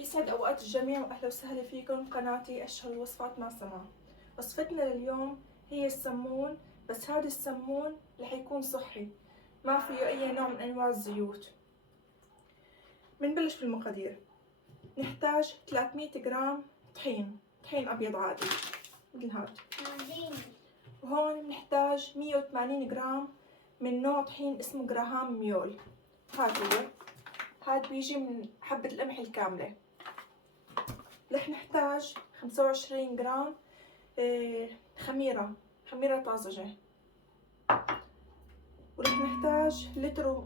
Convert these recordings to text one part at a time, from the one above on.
يسعد اوقات الجميع واهلا وسهلا فيكم بقناتي اشهر الوصفات مع سما. وصفتنا لليوم هي السمون، بس هذا السمون رح يكون صحي، ما فيه اي نوع من انواع الزيوت. بنبلش بالمقادير. نحتاج 300 جرام طحين ابيض عادي مثل هاد. وهون بنحتاج 180 جرام من نوع طحين اسمه جراهام ميول. هاد بيجي من حبة القمح الكاملة. رح نحتاج 25 جرام خميرة طازجة، ورح نحتاج لتر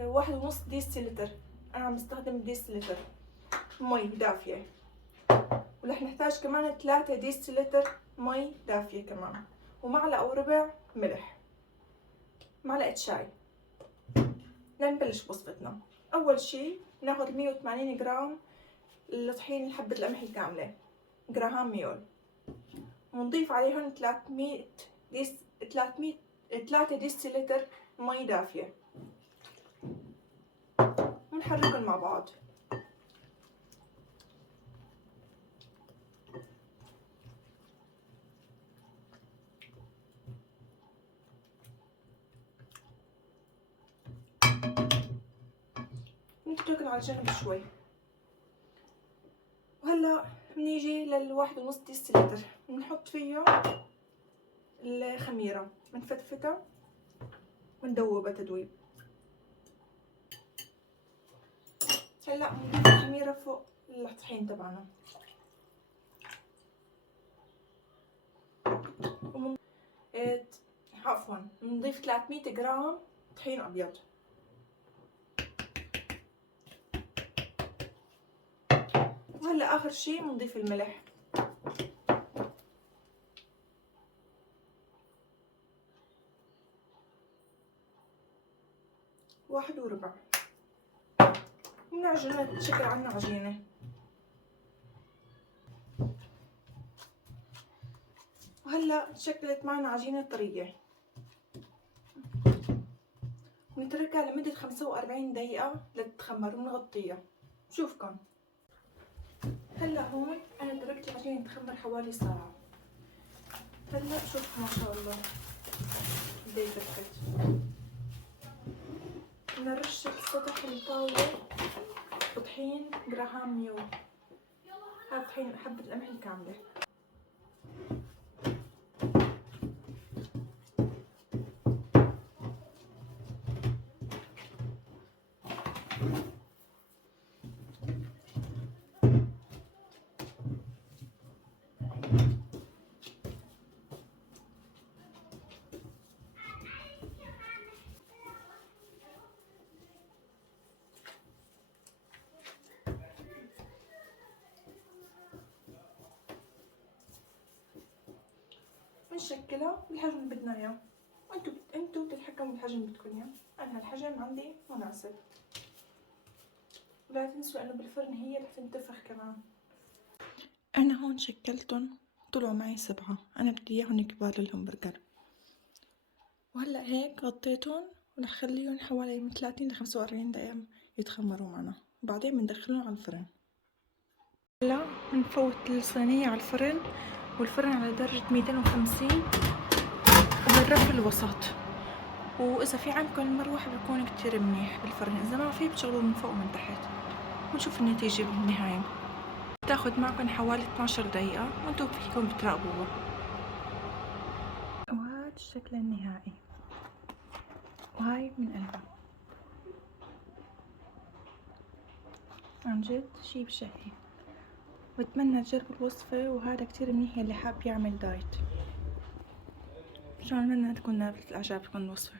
واحد ونص ديسيلتر، أنا عم بستخدم ديسيلتر مي دافية، ورح نحتاج كمان 3 ديسيلتر مي دافية كمان، ومعلقة وربع ملح، معلقة شاي. لنبلش بوصفتنا. أول شي ناخد 180 جرام الطحين حبة القمح الكاملة جراهام ميول، ونضيف عليهم 3 ديسيلتر مي دافية، ونحركهم مع بعض. نتركهم على جنب شوي. وهلا بنيجي للواحد ونص ديسيلتر، بنحط فيه الخميرة، بنفتفتها وندوبها تدويب. هلا بنضيف الخميرة فوق الطحين تبعنا، عفوا بنضيف 300 جرام طحين ابيض، وهلا اخر شي بنضيف الملح. واحد وربع، بنعجنها تشكل عنا عجينة. وهلا تشكلت معنا عجينة طرية، ونتركها لمدة 45 دقيقة لتتخمر ونغطيها. نشوفكم. هلا هون انا تركت العجينة تخمر حوالي ساعة. هلا شوف ما شاء الله قد ايه فتت. نرش سطح الطاولة بطحين جراهام ميول، هذا طحين حبة القمح الكاملة. بنشكلها بالحجم اللي بدنا اياه، انتو بتتحكموا بالحجم اللي بدكم اياه. انا هالحجم عندي مناسب. ولا تنسوا انه بالفرن هي رح تنتفخ كمان. انا هون شكلتهم طلعوا معي 7، انا بدي اياهم كبار للهمبرجر. وهلا هيك غطيتهم ورح خليهم حوالي من 30 ل 45 دقيقة يتخمروا معنا، وبعدين بندخلهم على الفرن. هلا بنفوت الصينية على الفرن، والفرن على درجة 250 وبالرف الوسط. واذا في عندكم مروحة بيكون كتير منيح بالفرن، اذا ما في بتشغلوه من فوق ومن تحت. ونشوف النتيجة بالنهاية. بتاخد معكم حوالي 12 دقيقة وانتو فيكم بتراقبوها. وهذا الشكل النهائي، وهاي من قلبها. عن جد شي بشهي. بتمنى تجربوا الوصفة، وهذا كتير منيح يلي حاب يعمل دايت. مشان منها تكون نالت اعجابكم الوصفة.